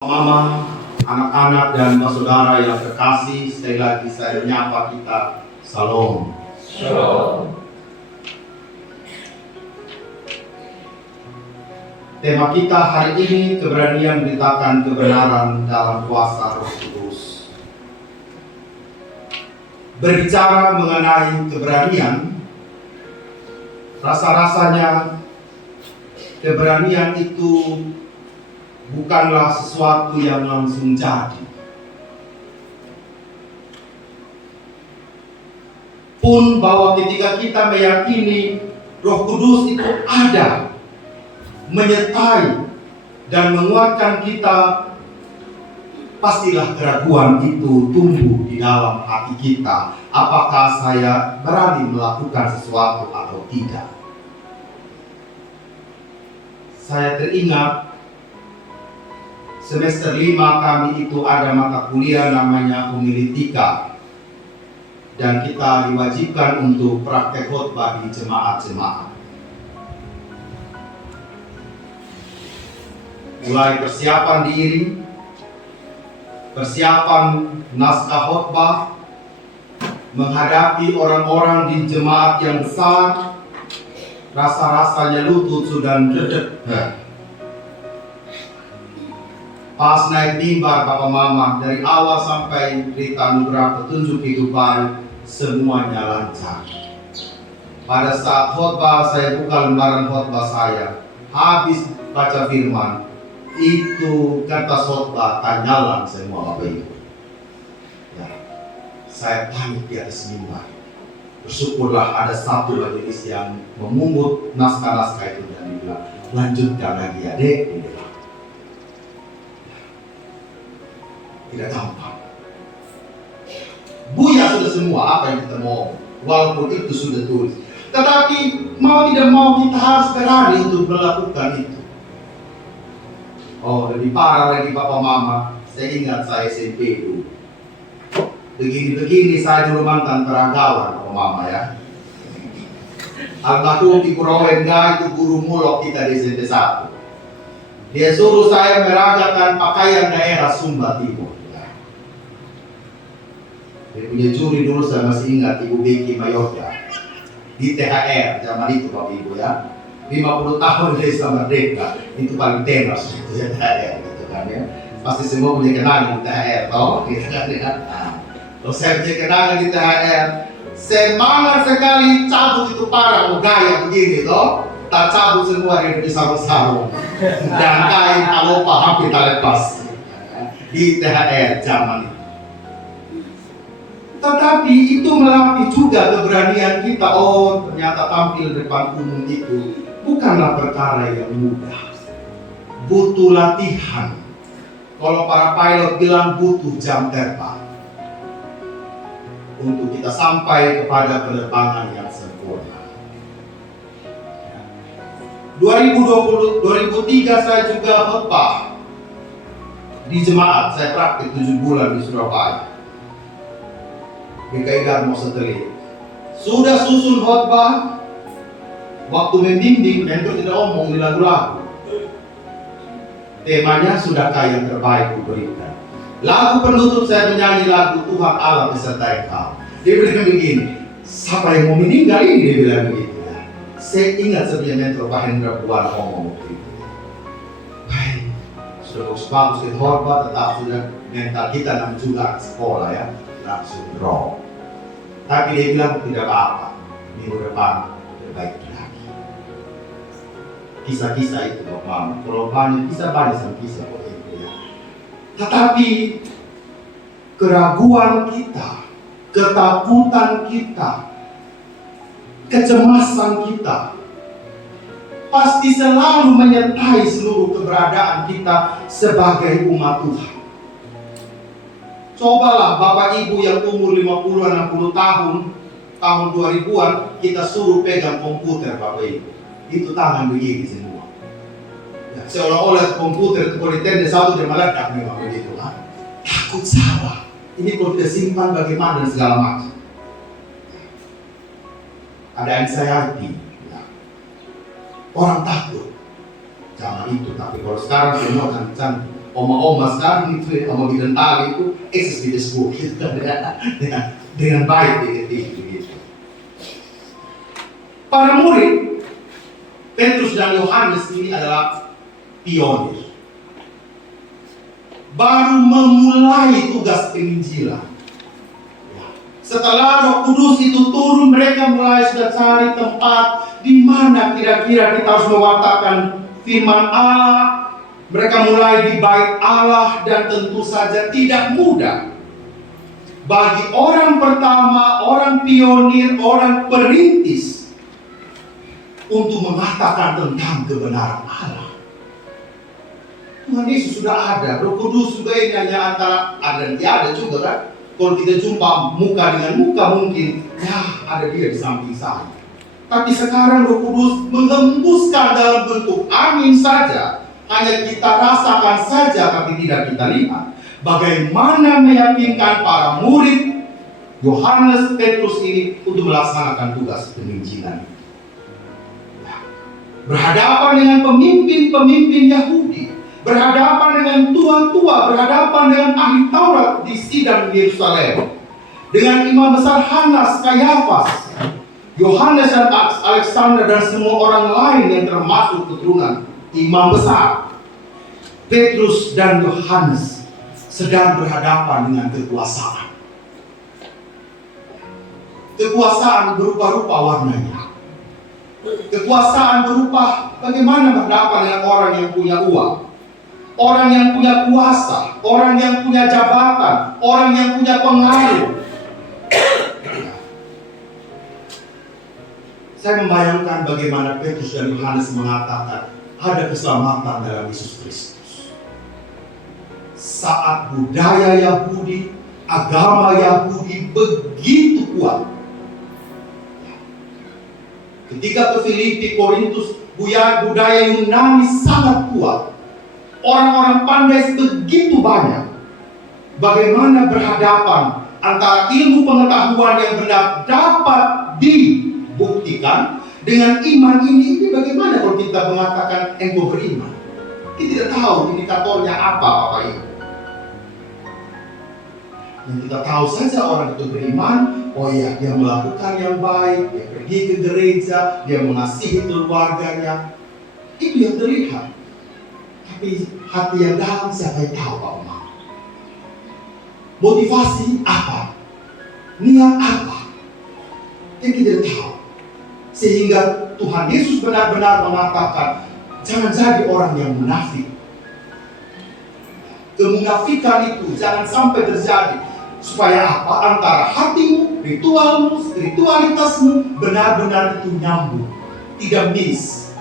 Mama, anak-anak dan saudara yang terkasih, sekali lagi saya menyapa kita, Salam. Shalom. Tema kita hari ini, keberanian memberitakan kebenaran dalam kuasa Roh Kudus. Berbicara mengenai keberanian, rasa-rasanya keberanian itu bukanlah sesuatu yang langsung jadi. Pun bahwa ketika kita meyakini Roh Kudus itu ada, menyertai dan menguatkan kita, pastilah keraguan itu tumbuh di dalam hati kita. Apakah saya berani melakukan sesuatu atau tidak? Saya teringat semester 5 kami itu ada mata kuliah namanya homiletika, dan kita diwajibkan untuk praktek khotbah di jemaat-jemaat. Mulai persiapan diri, persiapan naskah khotbah, menghadapi orang-orang di jemaat yang besar, rasa-rasanya lutut sudah dedek. Pas naik mimbar Bapak Mama, dari awal sampai berita anugerah petunjuk kehidupan, semuanya lancar. Pada saat khotbah, saya buka lembaran khotbah saya, habis baca firman, itu kata khotbah tanyalan semua Bapak Ibu. Ya, saya panik di atas mimbar. Bersyukurlah ada satu majelis yang memungut naskah-naskah itu dan dibilang, lanjutkan lagi ya dek. Tidak gampang. Buya sudah semua apa yang kita mau, walaupun itu sudah tulis. Tetapi mau tidak mau kita harus berani untuk melakukan itu. Oh, lebih parah lagi Bapak Mama. Saya ingat saya SMP dulu. Begini-begini saya dulu mantan peragawan Bapak Mama ya. Almarhum Ibu Rowenga itu guru mulok kita di SMP 1. Dia suruh saya meragakan pakaian daerah Sumba Timur. Dia punya juri dulu, saya masih ingat, Ibu Beki Mayorga di THR zaman itu Bapak Ibu ya, 50 tahun Desa Merdeka, itu paling tenar itu ya, THR gitu kan ya. Pasti semua punya kenangan di THR toh gitu kan ya. Kalau saya punya kenangan di THR, semangat sekali, cabut itu parah, gaya begini toh, tak cabut semua yang di sarung-sarung dan kain alopa hampir tak lepas di THR zaman itu. Tetapi itu melatih juga keberanian kita. Oh, ternyata tampil depan umum itu bukanlah perkara yang mudah. Butuh latihan. Kalau para pilot bilang butuh jam terbang untuk kita sampai kepada penerbangan yang sempurna. 2003 saya juga khotbah di jemaat. Saya praktik 7 bulan di Surabaya. GKI Darmo Setelit. Sudah susun khotbah, waktu membimbing, mentor tidak omong di lagu-lagu. Temanya sudah yang terbaik kuberikan. Lagu penutup saya menyanyi lagu Tuhan Allah beserta Engkau. Dia bilang begini, siapa yang mau meninggal ini, dia bilang begitu ya. Saya ingat sebelum mentor Pak Hendra Buana ngomong begitu. Baik, sudah bagus di khotbah, tetap sudah mental kita dan juga sekolah ya. Langsung drop. Tapi dia bilang tidak apa-apa, minggu depan lebih baik lagi. Kisah-kisah itu Bapak, kalau banyak kisah sama kisah itu ya. Tetapi keraguan kita, ketakutan kita, kecemasan kita pasti selalu menyertai seluruh keberadaan kita sebagai umat Tuhan. Cobalah Bapak Ibu yang umur 50-60 tahun 2000-an, kita suruh pegang komputer Bapak Ibu. Itu tangan begini semua. Ya, seolah-olah komputer itu kalau ditendang satu dia meledak memang begitu kan. Takut salah. Ini kalau tidak simpan bagaimana dan segala macam. Ada anxiety. Ya. Orang takut zaman itu, tapi kalau sekarang semua kan cantik. oma-oma sekarang itu sama bidan tali itu eksis di Facebook gitu dengan baik begitu. Para murid Petrus dan Yohanes ini adalah pionir, baru memulai tugas penginjilan. Setelah Roh Kudus itu turun, mereka mulai sudah cari tempat di mana kira-kira kita harus mewartakan firman Allah. Mereka mulai di bait Allah, dan tentu saja tidak mudah bagi orang pertama, orang pionir, orang perintis untuk mengatakan tentang kebenaran Allah. Tuhan Yesus sudah ada, Roh Kudus juga ini hanya antara ada dan tiada juga kan. Kalau kita jumpa muka dengan muka mungkin, ya ada dia di samping saya. Tapi sekarang Roh Kudus menghembuskan dalam bentuk angin saja. Hanya kita rasakan saja tapi tidak kita lihat. Bagaimana meyakinkan para murid Yohanes, Petrus ini untuk melaksanakan tugas penginjilan. Berhadapan dengan pemimpin-pemimpin Yahudi, berhadapan dengan tua-tua, berhadapan dengan ahli Taurat di sidang Yerusalem, dengan imam besar Hanas, Kayafas, Yohanes dan Alexander dan semua orang lain yang termasuk keturunan imam besar. Petrus dan Yohanes sedang berhadapan dengan kekuasaan. Kekuasaan berupa-rupa warnanya. Kekuasaan berupa bagaimana berhadapan dengan orang yang punya uang, orang yang punya kuasa, orang yang punya jabatan, orang yang punya pengaruh. Saya membayangkan bagaimana Petrus dan Yohanes mengatakan ada keselamatan dalam Yesus Kristus. Saat budaya Yahudi, agama Yahudi begitu kuat. Ketika ke Filipi, Korintus, budaya Yunani sangat kuat. Orang-orang pandai begitu banyak. Bagaimana berhadapan antara ilmu pengetahuan yang benar dapat dibuktikan dengan iman ini bagaimana kalau kita mengatakan engkau beriman? Kita tidak tahu indikatornya apa Bapak Ibu. Yang kita tahu saja orang itu beriman, oh ya dia melakukan yang baik, dia pergi ke gereja, dia mengasihi keluarganya. Itu yang terlihat. Tapi hati yang dalam siapa yang tahu Pak Umar? Motivasi apa? Niat apa? Yang kita tahu. Sehingga Tuhan Yesus benar-benar mengatakan, jangan jadi orang yang munafik. Kemunafikan itu jangan sampai terjadi. Supaya apa? Antara hatimu, ritualmu, spiritualitasmu benar-benar itu nyambung, tidak miss.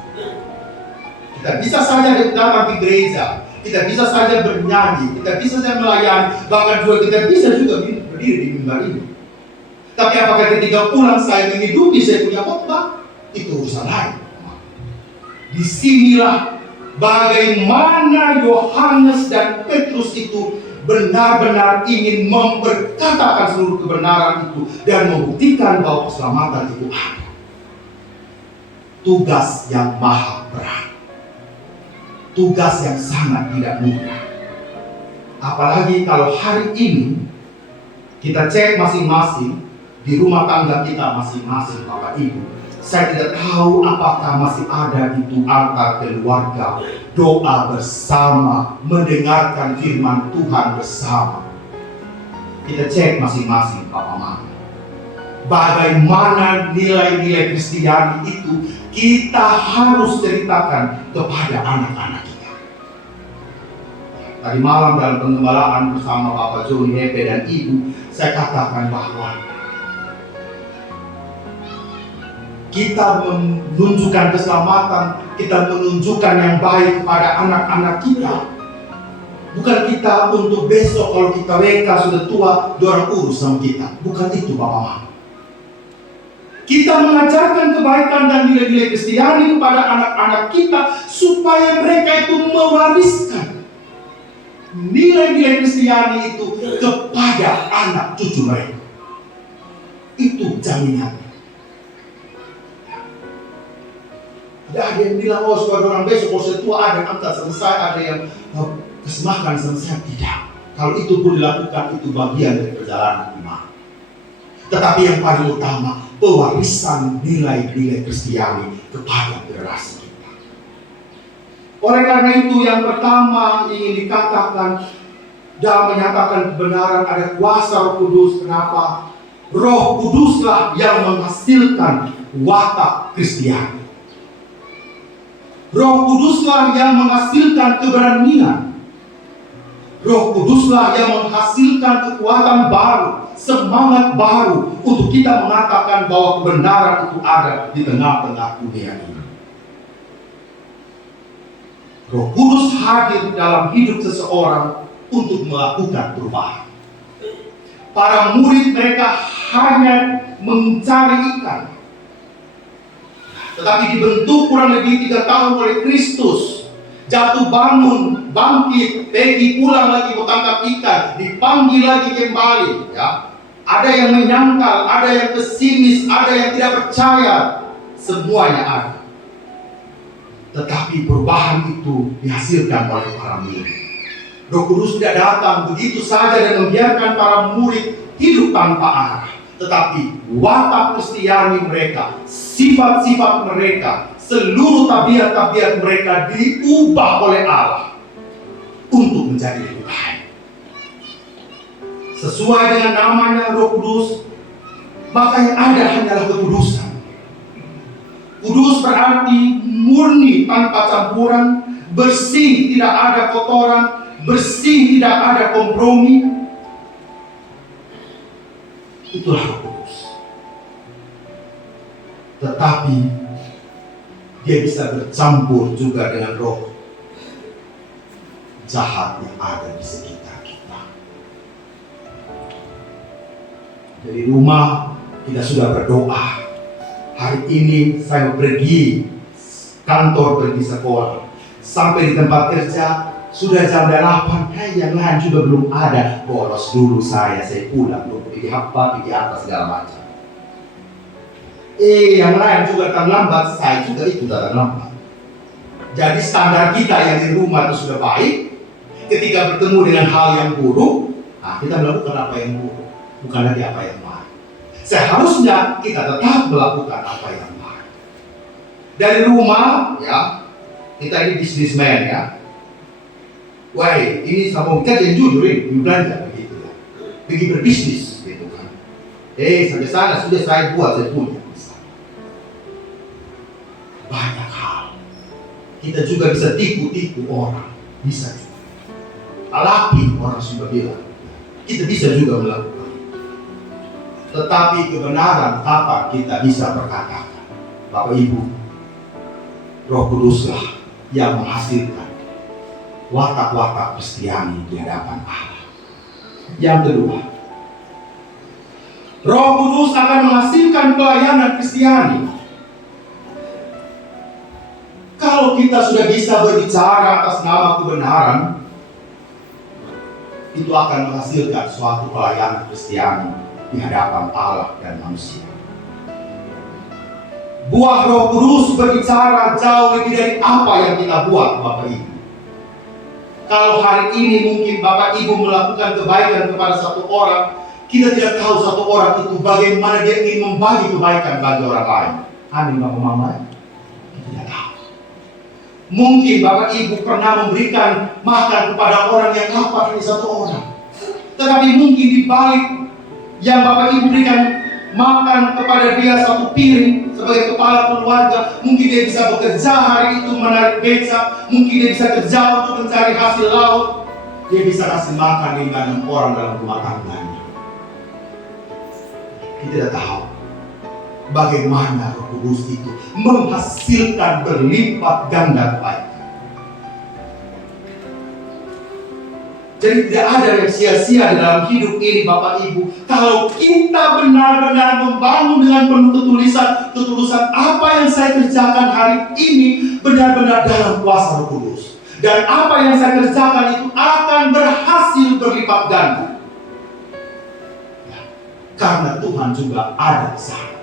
Kita bisa saja datang di gereja, kita bisa saja bernyanyi, kita bisa saja melayani, bahkan juga kita bisa juga berdiri di mimbar ini. Tapi apakah ketika pulang saya menghidupi saya punya khotbah? Itu urusan lain. Disinilah bagaimana Yohanes dan Petrus itu benar-benar ingin memperkatakan seluruh kebenaran itu dan membuktikan bahwa keselamatan itu ada. Tugas yang maha berat. Tugas yang sangat tidak mudah. Apalagi kalau hari ini kita cek masing-masing di rumah tangga kita masing-masing Bapak Ibu. Saya tidak tahu apakah masih ada itu antar keluarga doa bersama, mendengarkan firman Tuhan bersama. Kita cek masing-masing Bapak Mama. Bagaimana nilai-nilai Kristiani itu kita harus ceritakan kepada anak-anak kita. Tadi malam dalam pengembalaan bersama Bapak Joni Hepe dan Ibu, saya katakan bahwa kita menunjukkan keselamatan, kita menunjukkan yang baik kepada anak-anak kita. Bukan kita untuk besok kalau kita WK sudah tua, dorang urus sama kita. Bukan itu Bapak Mama. Kita mengajarkan kebaikan dan nilai-nilai Kristiani kepada anak-anak kita supaya mereka itu mewariskan nilai-nilai Kristiani itu kepada anak cucu mereka. Itu jaminan. Tidak ada yang bilang, oh sebagai orang besok kalau saya tua ada angkat selesai, ada yang Kesemahkan selesai? Tidak. Kalau itu pun dilakukan, itu bagian dari perjalanan iman. Tetapi yang paling utama, pewarisan nilai-nilai Kristiani kepada generasi kita. Oleh karena itu, yang pertama ingin dikatakan dan menyatakan kebenaran ada kuasa Roh Kudus. Kenapa? Roh Kuduslah yang menghasilkan watak Kristiani. Roh Kuduslah yang menghasilkan keberanian. Roh Kuduslah yang menghasilkan kekuatan baru, semangat baru untuk kita mengatakan bahwa kebenaran itu ada di tengah-tengah dunia ini. Roh Kudus hadir dalam hidup seseorang untuk melakukan perubahan. Para murid mereka hanya mencari ikan, tetapi dibentuk kurang lebih 3 tahun oleh Kristus. Jatuh bangun, bangkit, pergi pulang lagi mau tangkap ikan, dipanggil lagi kembali. Ya, ada yang menyangkal, ada yang pesimis, ada yang tidak percaya. Semuanya ada. Tetapi perubahan itu dihasilkan oleh para murid. Roh Kudus tidak datang begitu saja dan membiarkan para murid hidup tanpa arah. Tetapi watak Kristiani mereka, sifat-sifat mereka, seluruh tabiat-tabiat mereka diubah oleh Allah untuk menjadi lebih baik. Sesuai dengan namanya Roh Kudus, maka yang ada hanyalah kekudusan. Kudus berarti murni tanpa campuran, bersih tidak ada kotoran, bersih tidak ada kompromi. Itulah Roh Kudus. Tetapi dia bisa bercampur juga dengan roh jahat yang ada di sekitar kita. Dari rumah kita sudah berdoa, hari ini saya pergi kantor, pergi sekolah. Sampai di tempat kerja sudah jam 8, yang lain juga belum ada. Bolos dulu saya pulang, belum pergi apa segala macam. Yang lain juga datang lambat, saya juga itu datang lambat. Jadi standar kita yang di rumah itu sudah baik. Ketika bertemu dengan hal yang buruk, kita melakukan apa yang buruk, bukan lagi apa yang baik. Seharusnya kita tetap melakukan apa yang baik. Dari rumah, ya, kita ini bisnismen, ya. Wah, ini sama kita yang jujur ini, belanja begitu ya. Pergi berbisnis, gitu kan. Sampai sana sudah saya buat, saya punya. Banyak hal. Kita juga bisa tipu-tipu orang. Bisa juga. Alapi orang sudah bilang. Kita bisa juga melakukan. Tetapi kebenaran apa kita bisa berkatakan? Bapak Ibu, Roh Kuduslah yang menghasilkan watak-watak Kristiani di hadapan Allah. Yang kedua, Roh Kudus akan menghasilkan pelayanan Kristiani. Kalau kita sudah bisa berbicara atas nama kebenaran, itu akan menghasilkan suatu pelayanan Kristiani di hadapan Allah dan manusia. Buah Roh Kudus berbicara jauh lebih dari apa yang kita buat, Bapak Ibu. Kalau hari ini mungkin Bapak Ibu melakukan kebaikan kepada satu orang, kita tidak tahu satu orang itu bagaimana dia ingin membagi kebaikan bagi orang lain. Amin, Bapak Mama. Kita tidak tahu. Mungkin Bapak Ibu pernah memberikan makan kepada orang yang lapar dari satu orang. Tetapi mungkin di balik yang Bapak Ibu berikan makan kepada dia satu piring sebagai kepala keluarga, mungkin dia bisa bekerja hari itu menarik beca, mungkin dia bisa kerja untuk mencari hasil laut, dia bisa kasih makan 5-6 orang dalam rumah tangganya. Kita tidak tahu bagaimana Roh Kudus itu menghasilkan berlipat ganda kebaikan. Jadi tidak ada yang sia-sia di dalam hidup ini, Bapak Ibu. Kalau kita benar-benar membangun dengan penuh ketulusan apa yang saya kerjakan hari ini benar-benar dalam kuasa Roh Kudus. Dan apa yang saya kerjakan itu akan berhasil berlipat ganda. Ya, karena Tuhan juga ada di sana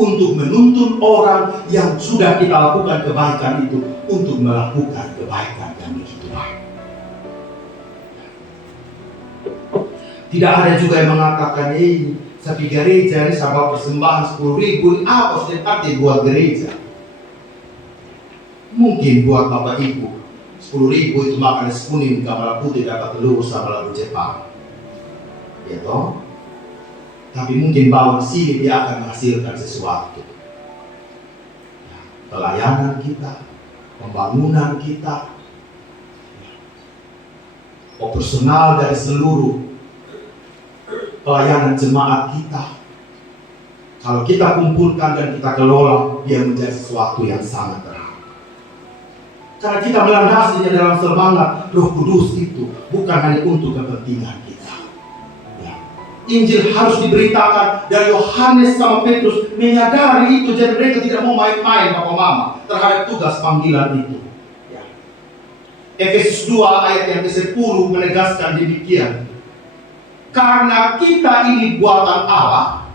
untuk menuntun orang yang sudah kita lakukan kebaikan itu untuk melakukan kebaikan yang begitu baik. Tidak ada juga yang mengatakan, sapi gereja ini sabab persembahan 10.000, apa sih arti buat gereja? Mungkin buat Bapak Ibu 10.000 itu makan nasi kuning, kamar putih dapat telur sama labu Jepang, ya toh? Tapi mungkin bahwa di sini dia akan menghasilkan sesuatu. Pelayanan kita, pembangunan kita, operasional dari seluruh pelayanan jemaat kita. Kalau kita kumpulkan dan kita kelola, dia menjadi sesuatu yang sangat berharga. Karena kita melandasinya dalam semangat Roh Kudus itu bukan hanya untuk kepentingan kita. Injil harus diberitakan dari Yohanes sama Petrus, menyadari itu, jadi mereka tidak mau main-main Bapak Mama terhadap tugas panggilan itu. Efesus 2 ayat yang ke-10 menegaskan demikian. Karena kita ini buatan Allah,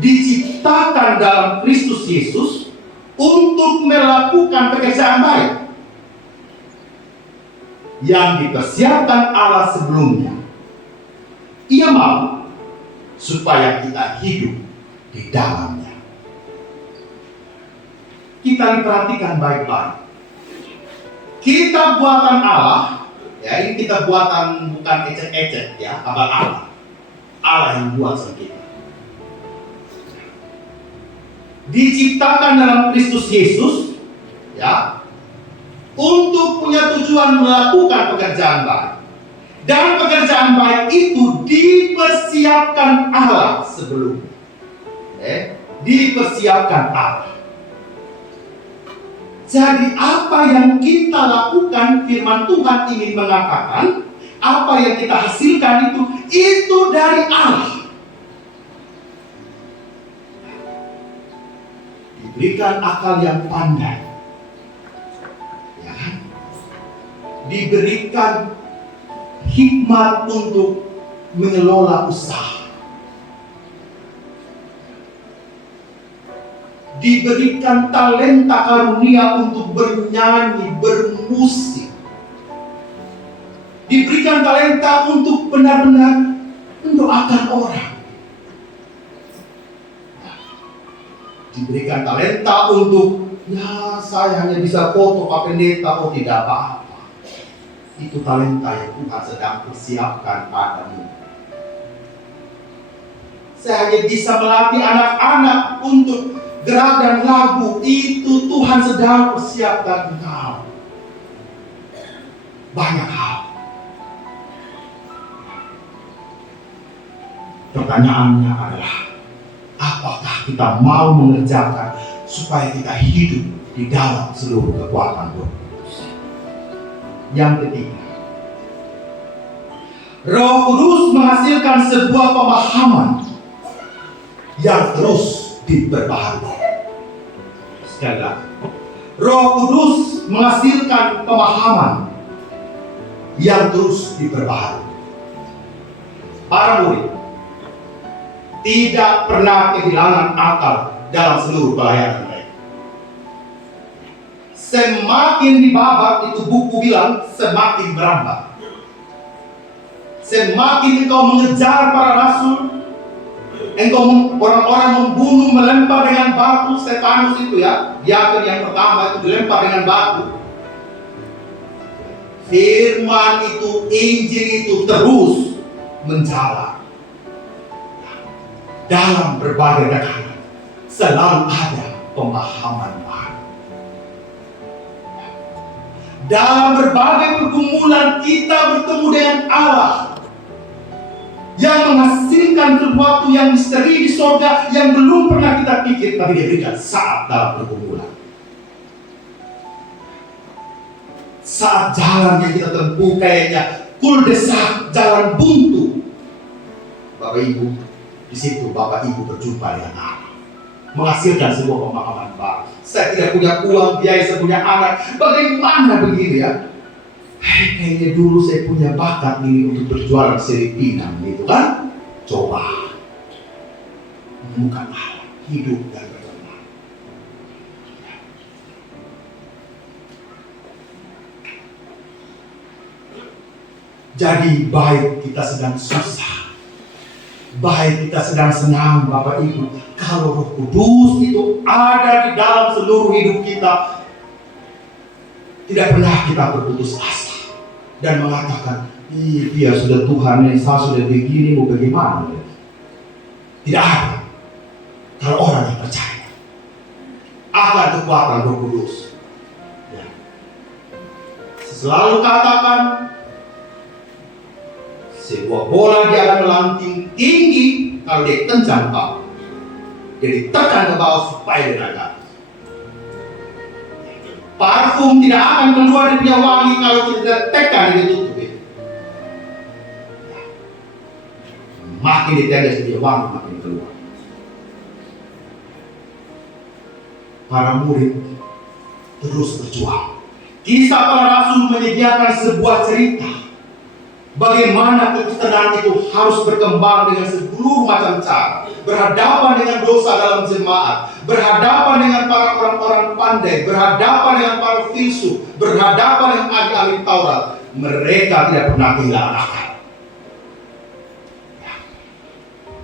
diciptakan dalam Kristus Yesus untuk melakukan pekerjaan baik yang dipersiapkan Allah sebelumnya. Ia mau supaya kita hidup di dalamnya. Kita diperhatikan baik-baik. Kita buatan Allah, ya, ini kita buatan bukan ecek-ecek, ya, abang Allah. Allah yang buat sama kita. Diciptakan dalam Kristus Yesus, ya, untuk punya tujuan melakukan pekerjaan baik. Dan pekerjaan baik itu dipersiapkan Allah sebelumnya. Dipersiapkan Allah. Jadi apa yang kita lakukan, firman Tuhan ingin mengatakan, apa yang kita hasilkan itu dari Allah. Diberikan akal yang pandai, ya kan? Diberikan hikmat untuk mengelola usaha, diberikan talenta karunia untuk bernyanyi, bermusik, diberikan talenta untuk benar-benar mendoakan orang, diberikan talenta untuk, ya saya hanya bisa foto Pak Pendeta, oh tidak apa-apa. Itu talenta yang Tuhan sedang persiapkan padamu. Saya hanya bisa melatih anak-anak untuk gerak dan lagu, itu Tuhan sedang persiapkan engkau. Banyak hal. Pertanyaannya adalah, apakah kita mau mengerjakan supaya kita hidup di dalam seluruh kekuatan Roh Kudus? Yang ketiga, Roh Kudus menghasilkan sebuah pemahaman yang terus diperbaharui. Sekali lagi, Roh Kudus menghasilkan pemahaman yang terus diperbaharui. Para murid tidak pernah kehilangan akal dalam seluruh pelayanan mereka. Semakin dibabat, itu buku bilang, semakin merambat. Semakin engkau mengejar para rasul, engkau orang-orang membunuh, melempar dengan batu, Stefanus itu ya, diaken yang pertama itu dilempar dengan batu. Firman itu, Injil itu terus menjalan. Dalam berbagai tekanan selalu ada pemahaman baru. Dalam berbagai pergumulan kita bertemu dengan Allah yang menghasilkan sesuatu yang misteri di surga yang belum pernah kita pikir, tapi dia berikan saat dalam pergumulan. Saat jalan yang kita tempuh kayaknya kuldesak, jalan buntu, Bapak Ibu, di situ Bapak Ibu berjumpa dengan Allah, menghasilkan sebuah pemahaman baru. Saya tidak punya uang, biaya saya punya anak, bagaimana begini ya? Kayaknya dulu saya punya bakat ini untuk berjualan seri pinang, gitu kan? Coba menemukan Allah, hidup dan berkembang. Jadi baik kita sedang susah, baik kita sedang senang Bapak Ibu, kalau Roh Kudus itu ada di dalam seluruh hidup kita, tidak pernah kita berputus asa dan mengatakan, iya sudah Tuhan, saya sudah begini, mau bagaimana? Tidak ada. Kalau orang yang percaya akan kekuatan Roh Kudus, ya. Selalu katakan, sebuah bola dia akan melanting tinggi kalau dia kencang bawah. Jadi tekan ke bawah supaya dia naik. Parfum tidak akan keluar dari dia wangi kalau tidak tekan dia tutup. Makin ditegas dia wangi makin keluar. Para murid terus berjuang. Kisah para rasul menyediakan sebuah cerita bagaimana kekristenan itu harus berkembang dengan seluruh macam cara, berhadapan dengan dosa dalam jemaat, berhadapan dengan para orang-orang pandai, berhadapan dengan para filsuf, berhadapan dengan ahli-ahli Taurat. Mereka tidak pernah kehilangan akal.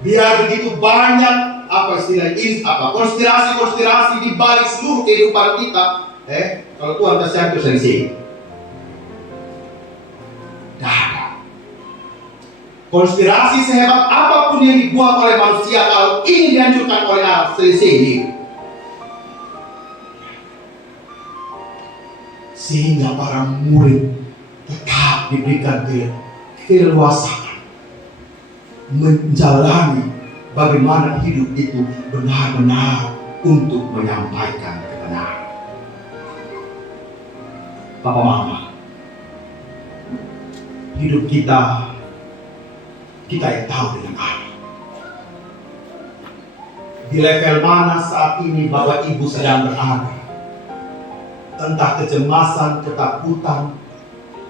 Biar begitu banyak konspirasi-konspirasi di balik seluruh kehidupan kita, kalau Tuhan kasih aku sensei, dah ada. Konspirasi sehebat apapun yang dibuat oleh manusia, kalau ini dihancurkan oleh Allah, selesai. Sehingga para murid tetap diberikan keleluasaan menjalani bagaimana hidup itu benar-benar untuk menyampaikan kebenaran. Papa Mama, hidup kita yang tahu dengan Allah. Di level mana saat ini Bapak Ibu sedang berada, entah kecemasan, ketakutan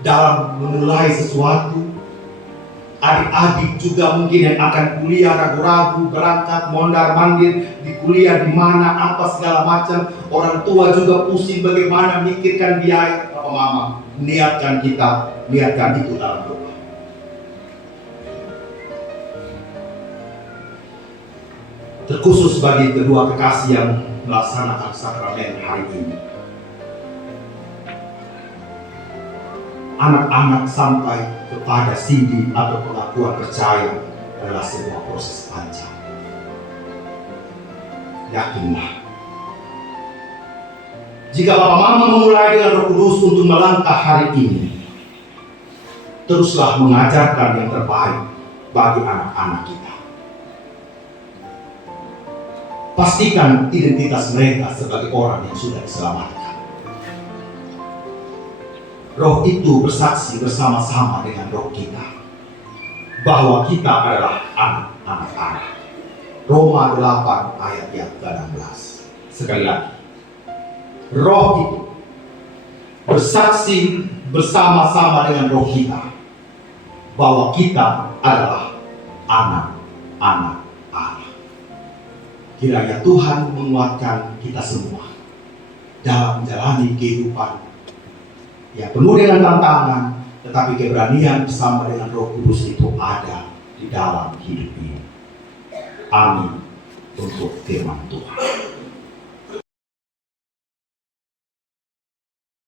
dalam memulai sesuatu, adik-adik juga mungkin yang akan kuliah ragu-ragu, berangkat mondar-mandir di kuliah di mana apa segala macam, orang tua juga pusing bagaimana mikirkan biaya. Papa Mama, niatkan itu dalam doa. Terkhusus bagi kedua kekasih yang melaksanakan sakramen hari ini, anak-anak sampai kepada sidi atau pengakuan percaya adalah sebuah proses panjang. Yakinlah, jika Bapak Mama memulai dengan Roh Kudus untuk melangkah hari ini, teruslah mengajarkan yang terbaik bagi anak-anak kita. Pastikan identitas mereka sebagai orang yang sudah diselamatkan. Roh itu bersaksi bersama-sama dengan roh kita bahwa kita adalah anak-anak Allah. Roma 8 ayat yang ke-16. Sekali lagi, roh itu bersaksi bersama-sama dengan roh kita bahwa kita adalah anak-anak Allah. Kiranya Tuhan menguatkan kita semua dalam menjalani kehidupan yang penuh dengan tantangan, tetapi keberanian bersama dengan Roh Kudus itu ada di dalam hidup ini. Amin untuk firman Tuhan.